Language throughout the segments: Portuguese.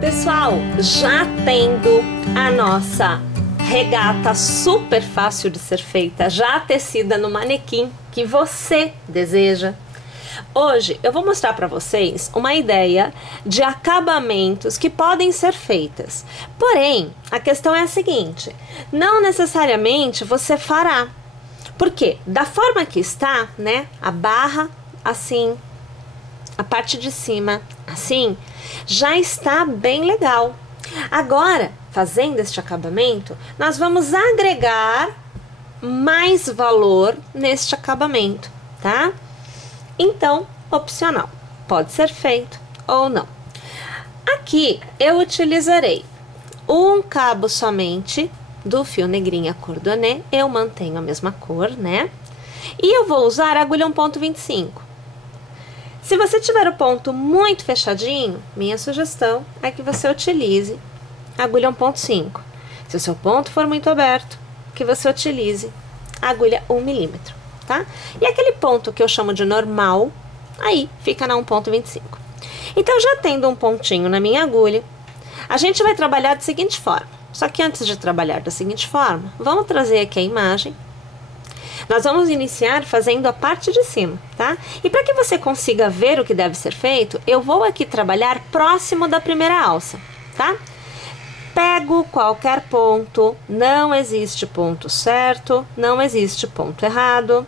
Pessoal, já tendo a nossa regata super fácil de ser feita, já tecida no manequim que você deseja, hoje eu vou mostrar para vocês uma ideia de acabamentos que podem ser feitas. Porém, a questão é a seguinte, não necessariamente você fará. Porque da forma que está, né, a barra assim, a parte de cima assim, já está bem legal. Agora, fazendo este acabamento, nós vamos agregar mais valor neste acabamento, tá? Então, opcional, pode ser feito ou não. Aqui eu utilizarei um cabo somente do fio negrinha cordonê, eu mantenho a mesma cor, né? E eu vou usar a agulha 1,25. Se você tiver o ponto muito fechadinho, minha sugestão é que você utilize a agulha 1,5. Se o seu ponto for muito aberto, que você utilize a agulha 1 milímetro, tá? E aquele ponto que eu chamo de normal, aí fica na 1,25. Então, já tendo um pontinho na minha agulha, a gente vai trabalhar da seguinte forma. Só que antes de trabalhar da seguinte forma, vamos trazer aqui a imagem. Nós vamos iniciar fazendo a parte de cima, tá? E para que você consiga ver o que deve ser feito, eu vou aqui trabalhar próximo da primeira alça, tá? Pego qualquer ponto, não existe ponto certo, não existe ponto errado.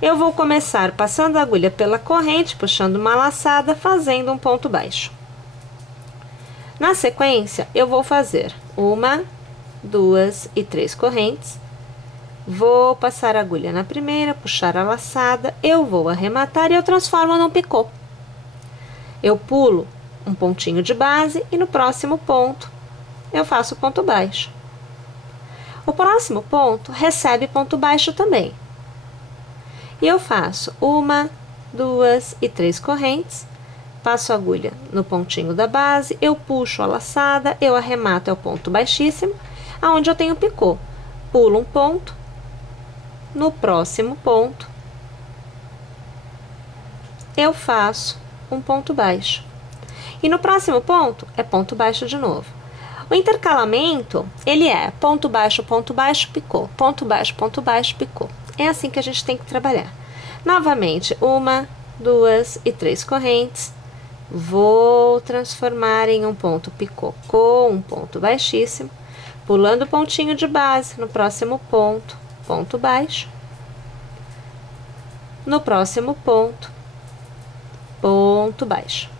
Eu vou começar passando a agulha pela corrente, puxando uma laçada, fazendo um ponto baixo. Na sequência, eu vou fazer 1, 2 e 3 correntes. Vou passar a agulha na primeira, puxar a laçada, eu vou arrematar e eu transformo num picô. Eu pulo um pontinho de base e no próximo ponto eu faço ponto baixo. O próximo ponto recebe ponto baixo também. E eu faço 1, 2 e 3 correntes. Passo a agulha no pontinho da base, eu puxo a laçada, eu arremato ao ponto baixíssimo, aonde eu tenho picô. Pulo um ponto, no próximo ponto, eu faço um ponto baixo. E no próximo ponto, é ponto baixo de novo. O intercalamento, ele é ponto baixo, picô, ponto baixo, picô. É assim que a gente tem que trabalhar. Novamente, 1, 2 e 3 correntes. Vou transformar em um ponto picô com um ponto baixíssimo, pulando o pontinho de base, no próximo ponto, ponto baixo, no próximo ponto, ponto baixo.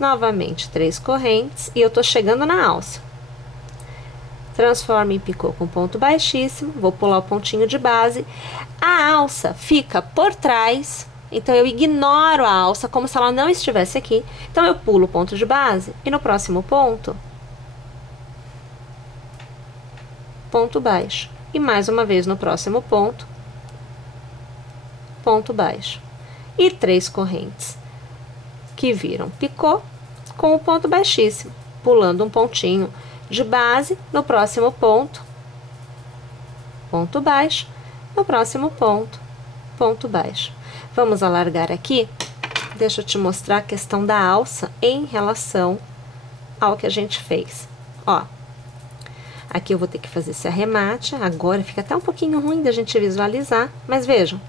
Novamente 3 correntes e eu tô chegando na alça. Transformo em picô com ponto baixíssimo, vou pular o pontinho de base, a alça fica por trás. Então, eu ignoro a alça como se ela não estivesse aqui. Então, eu pulo o ponto de base e no próximo ponto, ponto baixo. E mais uma vez no próximo ponto, ponto baixo. E 3 correntes que viram picô com o ponto baixíssimo. Pulando um pontinho de base no próximo ponto, ponto baixo. No próximo ponto, ponto baixo. Vamos alargar aqui, deixa eu te mostrar a questão da alça em relação ao que a gente fez. Ó, aqui eu vou ter que fazer esse arremate, agora fica até um pouquinho ruim da gente visualizar, mas vejam,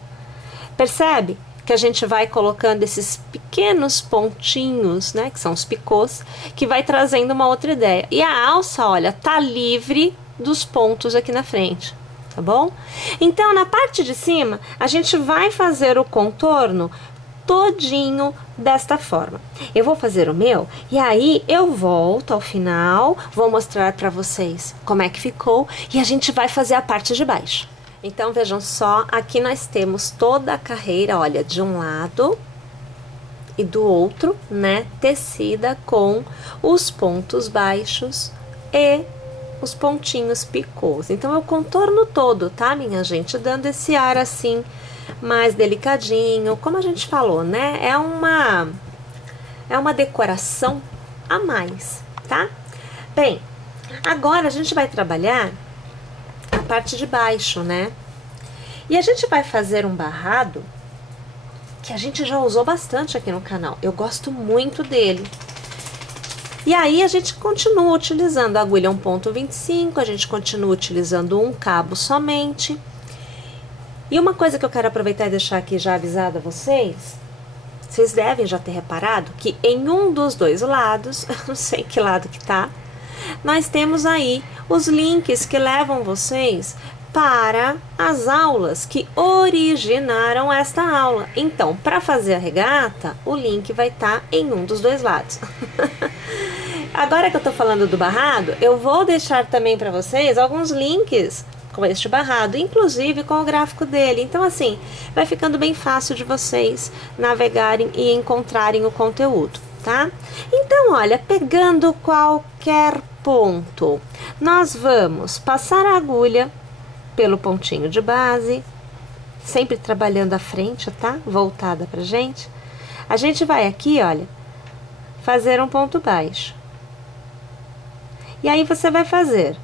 percebe que a gente vai colocando esses pequenos pontinhos, né, que são os picôs, que vai trazendo uma outra ideia. E a alça, olha, tá livre dos pontos aqui na frente. Tá bom? Então, na parte de cima, a gente vai fazer o contorno todinho desta forma. Eu vou fazer o meu e aí eu volto ao final, vou mostrar para vocês como é que ficou e a gente vai fazer a parte de baixo. Então, vejam só, aqui nós temos toda a carreira, olha, de um lado e do outro, né, tecida com os pontos baixos e os pontinhos picôs. Então, eu contorno todo, tá, minha gente? Dando esse ar assim, mais delicadinho. Como a gente falou, né? É uma decoração a mais, tá? Bem, agora a gente vai trabalhar a parte de baixo, né? E a gente vai fazer um barrado que a gente já usou bastante aqui no canal. Eu gosto muito dele. E aí a gente continua utilizando a agulha 1,25, a gente continua utilizando um cabo somente. E uma coisa que eu quero aproveitar e deixar aqui já avisado a vocês devem já ter reparado que em um dos dois lados, eu não sei que lado que tá, nós temos aí os links que levam vocês para as aulas que originaram esta aula. Então, para fazer a regata, o link vai estar em um dos dois lados. Agora que eu tô falando do barrado, eu vou deixar também para vocês alguns links com este barrado, inclusive com o gráfico dele. Então, assim, vai ficando bem fácil de vocês navegarem e encontrarem o conteúdo, tá? Então, olha, pegando qualquer ponto, nós vamos passar a agulha pelo pontinho de base, sempre trabalhando à frente, tá? Voltada pra gente. A gente vai aqui, olha, fazer um ponto baixo. E aí você vai fazer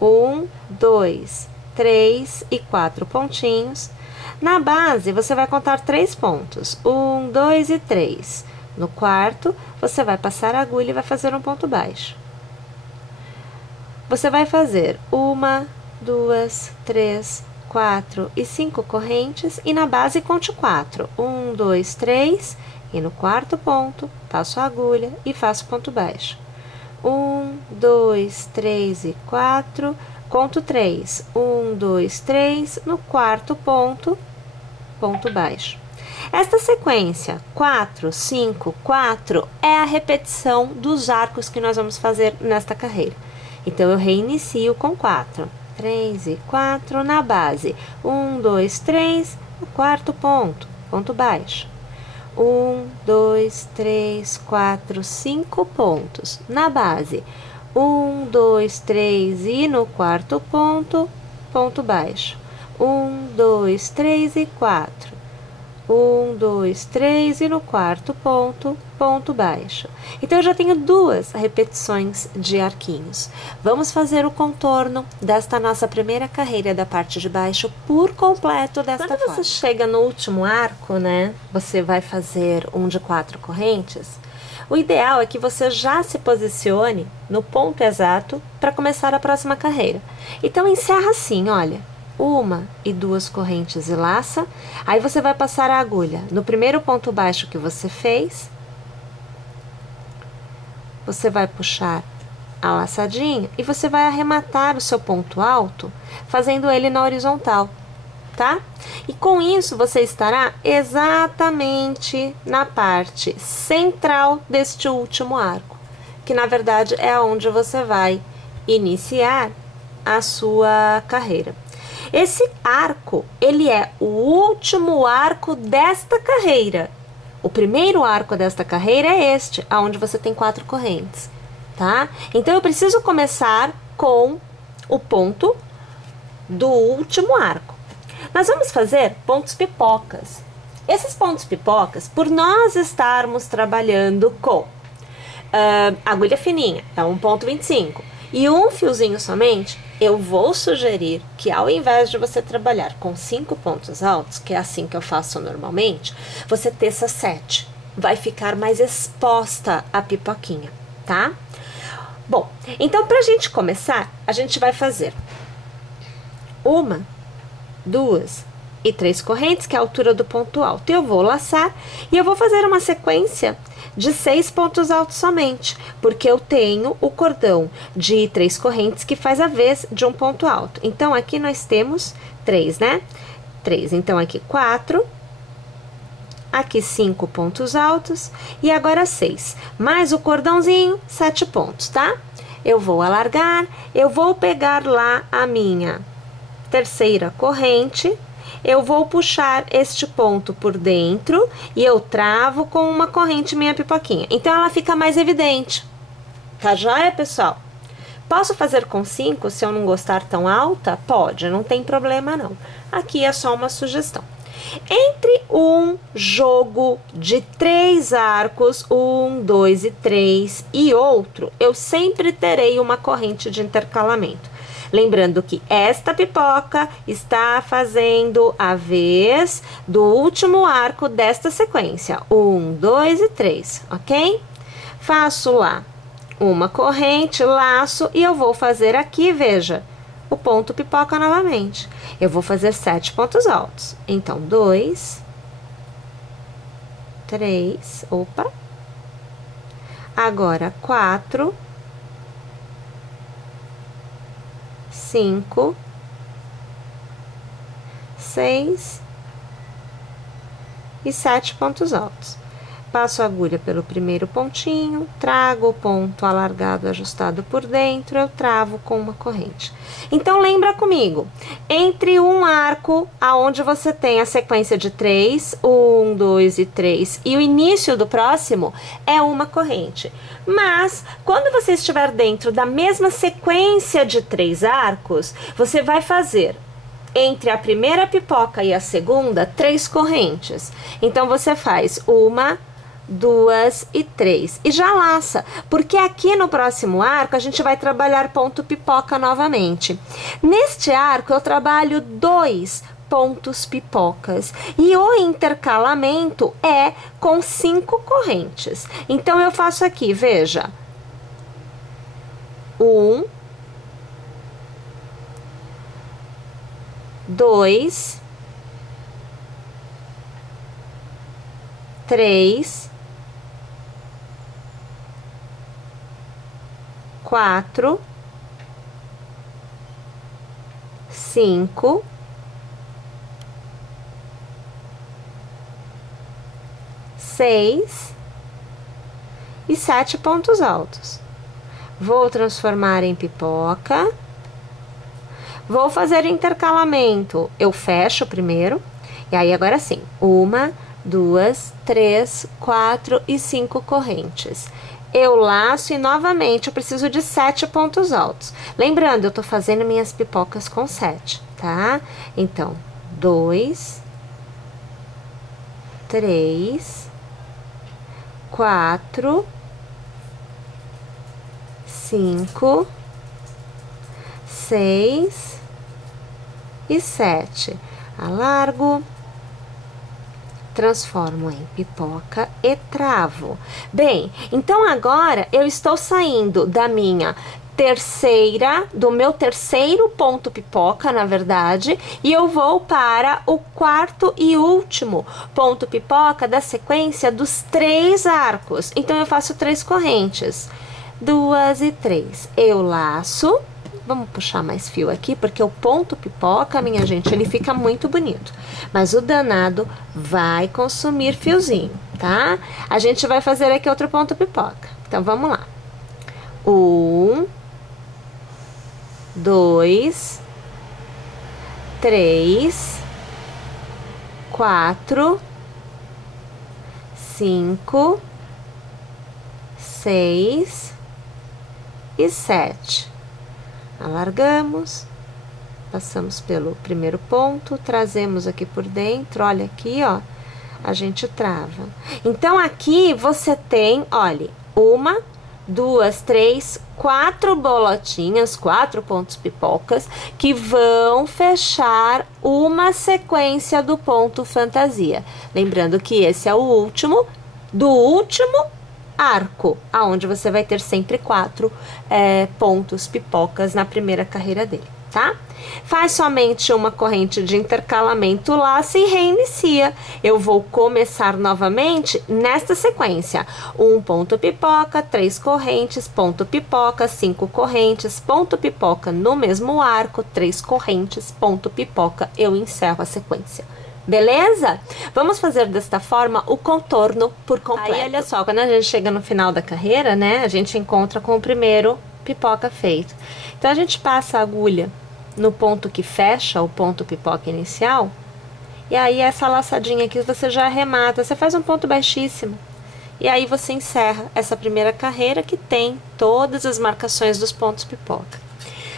1, 2, 3 e 4 pontinhos. Na base, você vai contar 3 pontos. 1, 2 e 3. No quarto, você vai passar a agulha e vai fazer um ponto baixo. Você vai fazer 1, 2, 3, 4 e 5 correntes. E na base, conte 4. 1, 2, 3. E no quarto ponto, passo a agulha e faço ponto baixo. 1, 2, 3 e 4. Conto 3, 1, 2, 3, no quarto ponto, ponto baixo. Esta sequência 4, 5, 4 é a repetição dos arcos que nós vamos fazer nesta carreira. Então, eu reinicio com 4, 3 e 4 na base. 1, 2, 3, no quarto ponto, ponto baixo. 1, 2, 3, 4, 5 pontos na base. 1, 2, 3 e no quarto ponto, ponto baixo. 1, 2, 3 e 4. 1, 2, 3 e no quarto ponto, ponto baixo. Então, eu já tenho 2 repetições de arquinhos. Vamos fazer o contorno desta nossa primeira carreira da parte de baixo por completo desta forma. Quando você chega no último arco, né, você vai fazer um de 4 correntes. O ideal é que você já se posicione no ponto exato para começar a próxima carreira. Então, encerra assim, olha, 1 e 2 correntes e laça. Aí você vai passar a agulha no primeiro ponto baixo que você fez. Você vai puxar a laçadinha e você vai arrematar o seu ponto alto, fazendo ele na horizontal, tá? E com isso você estará exatamente na parte central deste último arco, que na verdade é onde você vai iniciar a sua carreira. Esse arco, ele é o último arco desta carreira. O primeiro arco desta carreira é este, aonde você tem 4 correntes, tá? Então, eu preciso começar com o ponto do último arco. Nós vamos fazer pontos pipocas. Esses pontos pipocas, por nós estarmos trabalhando com agulha fininha, é 1,25, e um fiozinho somente, eu vou sugerir que ao invés de você trabalhar com 5 pontos altos, que é assim que eu faço normalmente, você teça 7. Vai ficar mais exposta a pipoquinha, tá? Bom, então pra gente começar, a gente vai fazer 1, 2 e 3 correntes, que é a altura do ponto alto. Eu vou laçar e eu vou fazer uma sequência de 6 pontos altos somente, porque eu tenho o cordão de 3 correntes que faz a vez de um ponto alto. Então, aqui nós temos 3, né? 3, então aqui 4, aqui 5 pontos altos e agora 6. Mais o cordãozinho, 7 pontos, tá? Eu vou alargar, eu vou pegar lá a minha terceira corrente, eu vou puxar este ponto por dentro e eu travo com uma corrente minha pipoquinha. Então, ela fica mais evidente. Tá joia, pessoal? Posso fazer com 5, se eu não gostar tão alta? Pode, não tem problema não. Aqui é só uma sugestão. Entre um jogo de 3 arcos, 1, 2 e 3, e outro, eu sempre terei uma corrente de intercalamento. Lembrando que esta pipoca está fazendo a vez do último arco desta sequência. 1, 2 e 3, ok? Faço lá uma corrente, laço, e eu vou fazer aqui, veja, o ponto pipoca novamente. Eu vou fazer 7 pontos altos. Então, 2, 3, opa. Agora, 4, 5, 6 e 7 pontos altos. Passo a agulha pelo primeiro pontinho, trago o ponto alargado ajustado por dentro, eu travo com uma corrente. Então, lembra comigo, entre um arco, aonde você tem a sequência de 3, 1, 2 e 3, e o início do próximo, é uma corrente. Mas, quando você estiver dentro da mesma sequência de 3 arcos, você vai fazer entre a primeira pipoca e a segunda, 3 correntes. Então, você faz uma, 2 e 3. E já laça, porque aqui no próximo arco a gente vai trabalhar ponto pipoca novamente. Neste arco eu trabalho 2 pontos pipocas e o intercalamento é com 5 correntes. Então eu faço aqui, veja, 1, 2, 3, 4, 5, 6 e 7 pontos altos. Vou transformar em pipoca. Vou fazer intercalamento. Eu fecho primeiro. E aí, agora sim. 1, 2, 3, 4 e 5 correntes. Eu laço e novamente eu preciso de 7 pontos altos. Lembrando, eu tô fazendo minhas pipocas com 7, tá? Então, 2, 3, 4, 5, 6 e 7. Alargo, transformo em pipoca e travo. Bem, então agora eu estou saindo da minha do meu terceiro ponto pipoca, na verdade, e eu vou para o quarto e último ponto pipoca da sequência dos 3 arcos. Então, eu faço 3 correntes, 2 e 3. Eu laço. Vamos puxar mais fio aqui, porque o ponto pipoca, minha gente, ele fica muito bonito. Mas o danado vai consumir fiozinho, tá? A gente vai fazer aqui outro ponto pipoca. Então, vamos lá. 1, 2, 3, 4, 5, 6 e 7. Alargamos, passamos pelo primeiro ponto, trazemos aqui por dentro, olha aqui, ó, a gente trava. Então, aqui você tem, olha, 1, 2, 3, 4 bolotinhas, 4 pontos pipocas, que vão fechar uma sequência do ponto fantasia. Lembrando que esse é o último, do último arco, aonde você vai ter sempre 4 pontos pipocas na primeira carreira dele, tá? Faz somente uma corrente de intercalamento, laça e reinicia. Eu vou começar novamente nesta sequência: 1 ponto pipoca, 3 correntes, ponto pipoca, 5 correntes, ponto pipoca no mesmo arco, 3 correntes, ponto pipoca. Eu encerro a sequência. Beleza? Vamos fazer desta forma o contorno por completo. Aí, olha só, quando a gente chega no final da carreira, né, a gente encontra com o primeiro pipoca feito. Então, a gente passa a agulha no ponto que fecha o ponto pipoca inicial, e aí essa laçadinha aqui você já arremata, você faz um ponto baixíssimo. E aí você encerra essa primeira carreira que tem todas as marcações dos pontos pipoca.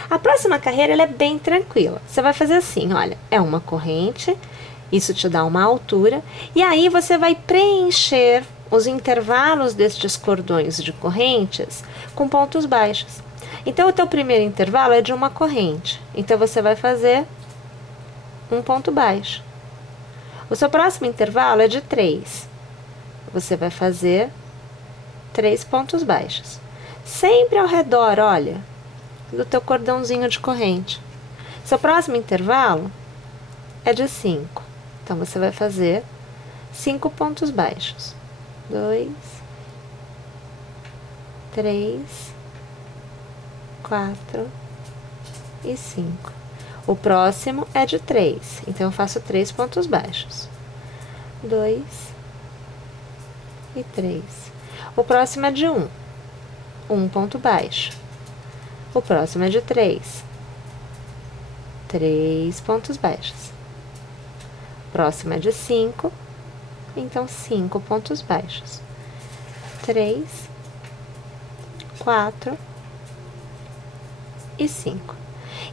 A próxima carreira, ela é bem tranquila. Você vai fazer assim, olha, é uma corrente. Isso te dá uma altura, e aí você vai preencher os intervalos destes cordões de correntes com pontos baixos. Então, o teu primeiro intervalo é de uma corrente, então você vai fazer um ponto baixo. O seu próximo intervalo é de 3, você vai fazer 3 pontos baixos. sempre ao redor, olha, do teu cordãozinho de corrente. Seu próximo intervalo é de 5. Então, você vai fazer 5 pontos baixos. 2, 3, 4 e 5. O próximo é de 3, então eu faço 3 pontos baixos. 2 e 3. O próximo é de 1, 1 ponto baixo. O próximo é de 3, 3 pontos baixos. O próximo é de 5, então 5 pontos baixos. 3, 4 e 5.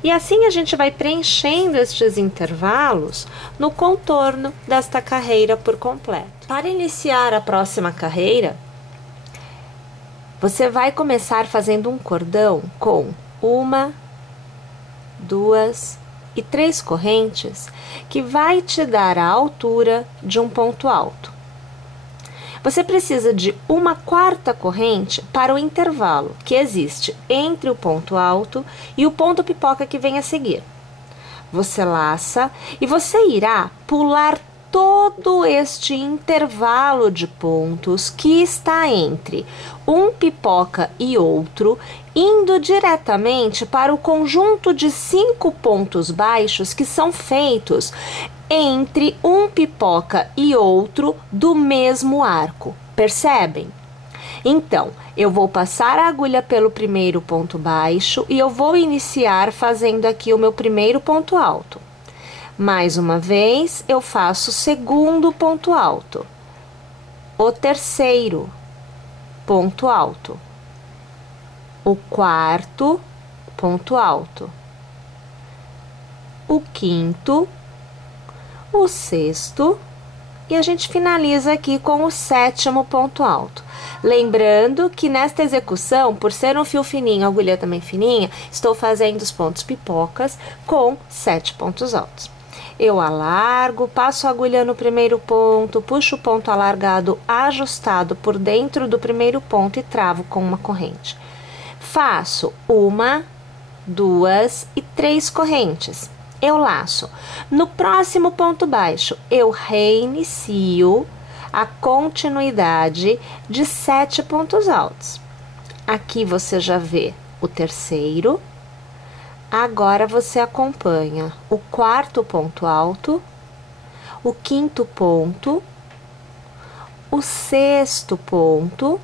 E assim a gente vai preenchendo estes intervalos no contorno desta carreira por completo. Para iniciar a próxima carreira, você vai começar fazendo um cordão com 1, 2 e 3 correntes, que vai te dar a altura de um ponto alto. Você precisa de uma quarta corrente para o intervalo que existe entre o ponto alto e o ponto pipoca que vem a seguir. Você laça e você irá pular todo este intervalo de pontos que está entre um pipoca e outro, indo diretamente para o conjunto de 5 pontos baixos que são feitos entre um pipoca e outro do mesmo arco. Percebem? Então, eu vou passar a agulha pelo primeiro ponto baixo e eu vou iniciar fazendo aqui o meu primeiro ponto alto. Mais uma vez, eu faço o segundo ponto alto, o terceiro ponto alto, o quarto ponto alto, o quinto, o sexto e a gente finaliza aqui com o sétimo ponto alto. Lembrando que nesta execução, por ser um fio fininho, a agulha também fininha, estou fazendo os pontos pipocas com 7 pontos altos. Eu alargo, passo a agulha no primeiro ponto, puxo o ponto alargado ajustado por dentro do primeiro ponto e travo com uma corrente. Faço 1, 2 e 3 correntes. Eu laço. No próximo ponto baixo, eu reinicio a continuidade de 7 pontos altos. Aqui você já vê o terceiro. Agora você acompanha o quarto ponto alto, o quinto ponto, o sexto ponto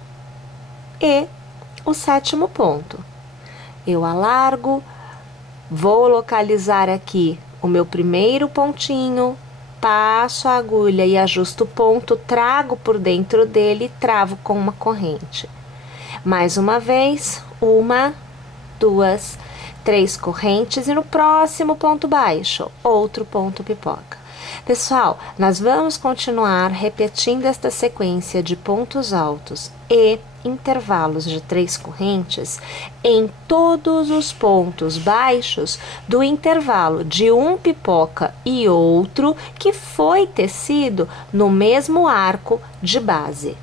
e o sétimo ponto. Eu alargo, vou localizar aqui o meu primeiro pontinho, passo a agulha e ajusto o ponto, trago por dentro dele e travo com uma corrente. Mais uma vez, 1, 2, 3 correntes e no próximo ponto baixo, outro ponto pipoca. Pessoal, nós vamos continuar repetindo esta sequência de pontos altos e intervalos de 3 correntes em todos os pontos baixos do intervalo de um pipoca e outro que foi tecido no mesmo arco de base.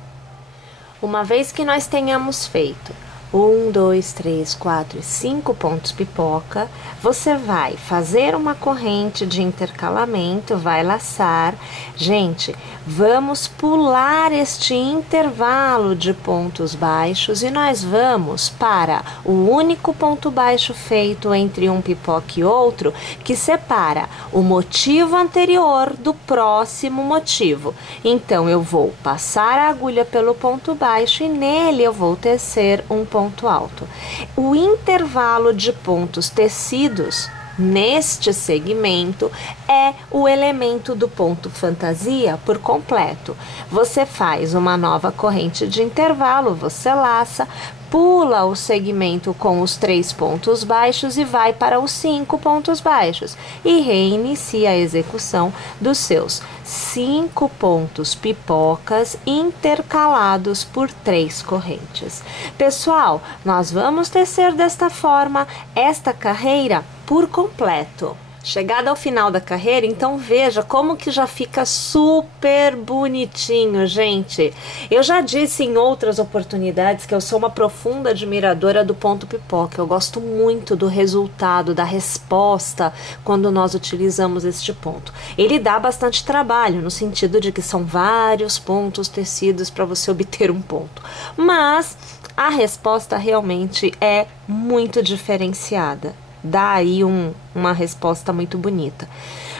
Uma vez que nós tenhamos feito 1, 2, 3, 4 e 5 pontos pipoca, você vai fazer uma corrente de intercalamento, vai laçar. Gente, vamos pular este intervalo de pontos baixos e nós vamos para o único ponto baixo feito entre um pipoca e outro, que separa o motivo anterior do próximo motivo. Então, eu vou passar a agulha pelo ponto baixo e nele eu vou tecer um ponto alto. O intervalo de pontos tecidos neste segmento é o elemento do ponto fantasia por completo. Você faz uma nova corrente de intervalo, você laça, pula o segmento com os 3 pontos baixos e vai para os 5 pontos baixos e reinicia a execução dos seus 5 pontos pipocas intercalados por 3 correntes. Pessoal, nós vamos tecer desta forma esta carreira por completo. Chegada ao final da carreira, então veja como que já fica super bonitinho, gente. Eu já disse em outras oportunidades que eu sou uma profunda admiradora do ponto pipoca. Eu gosto muito do resultado, da resposta quando nós utilizamos este ponto. Ele dá bastante trabalho, no sentido de que são vários pontos tecidos para você obter um ponto. Mas a resposta realmente é muito diferenciada. Dá aí uma resposta muito bonita.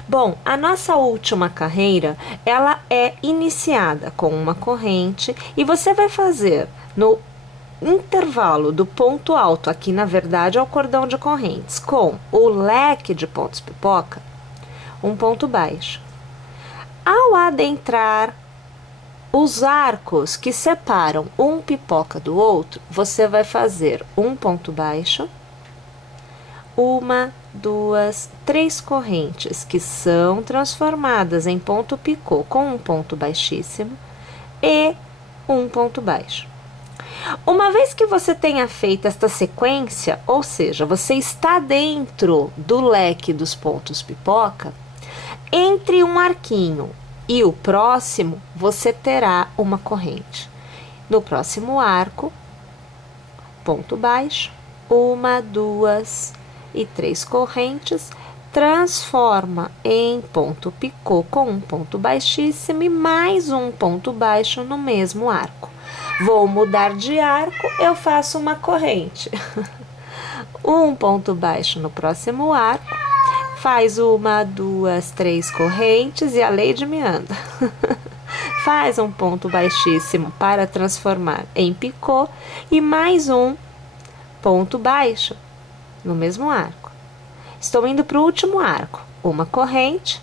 Bom, a nossa última carreira, ela é iniciada com uma corrente e você vai fazer no intervalo do ponto alto, aqui na verdade é o cordão de correntes, com o leque de pontos pipoca, um ponto baixo. Ao adentrar os arcos que separam um pipoca do outro, você vai fazer um ponto baixo, uma, duas, três correntes que são transformadas em ponto picô com um ponto baixíssimo e um ponto baixo. Uma vez que você tenha feito esta sequência, ou seja, você está dentro do leque dos pontos pipoca, entre um arquinho e o próximo, você terá uma corrente. No próximo arco, ponto baixo, uma, duas e três correntes, transforma em ponto picô com um ponto baixíssimo e mais um ponto baixo no mesmo arco. Vou mudar de arco, eu faço uma corrente. Um ponto baixo no próximo arco, faz uma, duas, três correntes e a Lady me anda. Faz um ponto baixíssimo para transformar em picô e mais um ponto baixo no mesmo arco. Estou indo para o último arco. Uma corrente,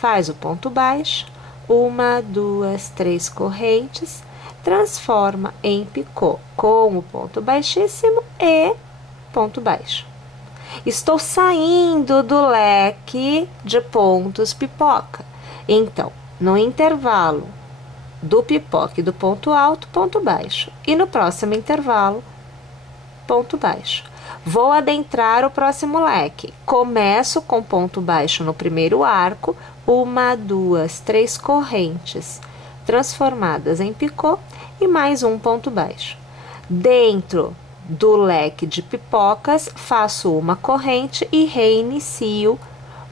faz o ponto baixo, uma, duas, três correntes, transforma em picô com o ponto baixíssimo e ponto baixo. Estou saindo do leque de pontos pipoca. Então, no intervalo do pipoca e do ponto alto, ponto baixo. E no próximo intervalo, ponto baixo. Vou adentrar o próximo leque. Começo com ponto baixo no primeiro arco, uma, duas, três correntes transformadas em picô e mais um ponto baixo. Dentro do leque de pipocas, faço uma corrente e reinicio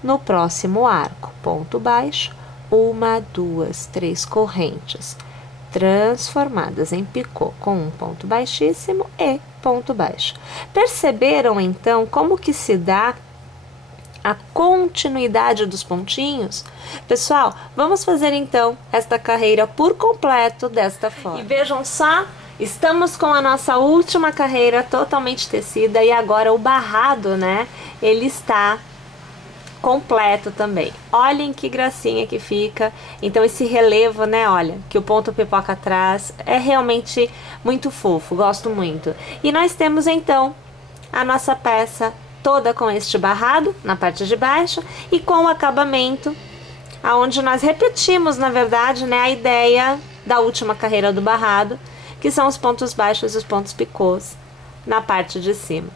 no próximo arco. Ponto baixo, uma, duas, três correntes transformadas em picô com um ponto baixíssimo e ponto baixo. Perceberam então como que se dá a continuidade dos pontinhos? Pessoal, vamos fazer então esta carreira por completo desta forma. E vejam só, estamos com a nossa última carreira totalmente tecida e agora o barrado, né? Ele está completo também. Olhem que gracinha que fica. Então esse relevo, né, olha, que o ponto pipoca traz, é realmente muito fofo, gosto muito. E nós temos então a nossa peça toda com este barrado na parte de baixo e com o acabamento, aonde nós repetimos, na verdade, né, a ideia da última carreira do barrado, que são os pontos baixos e os pontos picôs na parte de cima.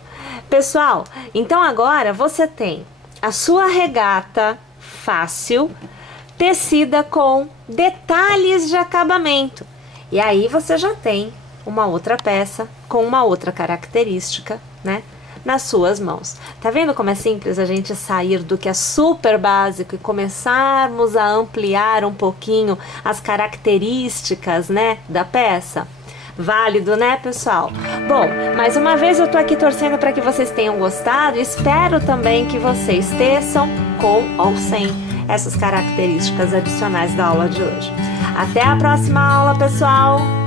Pessoal, então agora você tem a sua regata fácil, tecida com detalhes de acabamento. E aí você já tem uma outra peça com uma outra característica, né, nas suas mãos. Tá vendo como é simples a gente sair do que é super básico e começarmos a ampliar um pouquinho as características, né, da peça? Válido, né, pessoal? Bom, mais uma vez eu tô aqui torcendo para que vocês tenham gostado. Espero também que vocês teçam com ou sem essas características adicionais da aula de hoje. Até a próxima aula, pessoal!